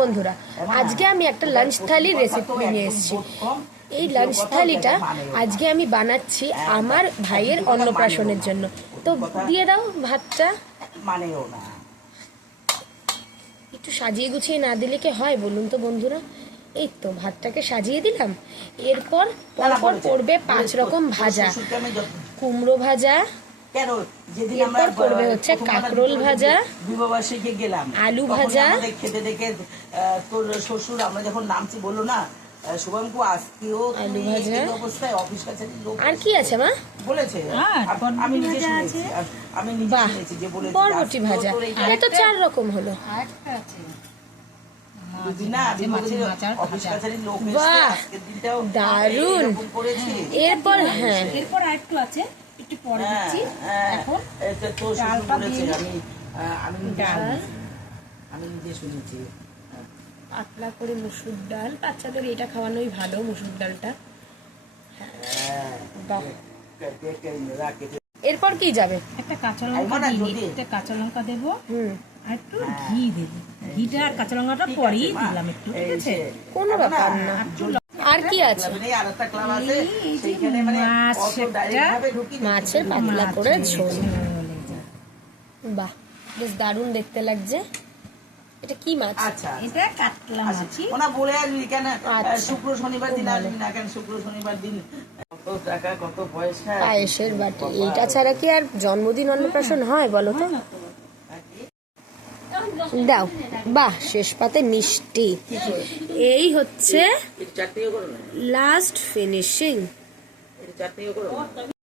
বন্ধুরা, আজকে আমি একটা লাঞ্চ থালির রেসিপি নিয়ে এসেছি। এই লাঞ্চ থালিটা আজকে আমি বানাচ্ছি আমার ভাইয়ের অন্নপ্রাশনের জন্য। তো দিয়ে দাও ভাতটা। একটু সাজিয়ে গুছিয়ে না দিলে কি হয় বলুন তো বন্ধুরা? এই তো ভাতটাকে সাজিয়ে দিলাম। এরপর পড়বে 5 রকম ভাজা, কুমড়ো ভাজা, এরপর পড়বে হচ্ছে কাঁকরোল ভাজা, আলু ভাজা। খেতে দেখে তোর শ্বশুর আমরা যখন নামছি বললো না শুভঙ্কু আজকেও আলু ভাজা অবস্থায় অফিস কাছে আর কি আছে মা বলেছে, আমি নিজে শুনেছি, আমি নিজে শুনেছি যে বলেছে বরবটি ভাজা। এটা তো 4 রকম হলো। দারুন। এরপর এরপর আরেকটু আছে, একটু পরে দিচ্ছি। এখন ডালটা দিয়ে আমি নিজে শুনেছি পাতলা করে মুসুর ডাল, বাচ্চাদের এটা খাওয়ানোই ভালো মুসুর ডালটা। এরপর কি যাবে? একটা কাঁচা লঙ্কা দিই, একটা কাঁচা লঙ্কা দেবো, আর একটু ঘি দেবো। ঘিটা আর কাঁচা লঙ্কাটা পরেই দিলাম একটু, ঠিক আছে? কোনো ব্যাপার না। আর কি আছে? মাছের পাতলা করে ঝোল। বাহ, বেশ দারুণ দেখতে লাগছে। এটা কি মাছ? এটা কাতলা মাছ। ওনা বলে আসবি কেন শুক্র শনিবার দিন আসবি না কেন? শুক্র শনিবার দিন কত টাকা কত পয়সা, পায়েসের বাটি। এইটা ছাড়া কি আর জন্মদিন অন্নপ্রাশন হয় বলো তো? দাও। বাহ, শেষ পাতে মিষ্টি। এই হচ্ছে লাস্ট ফিনিশিং।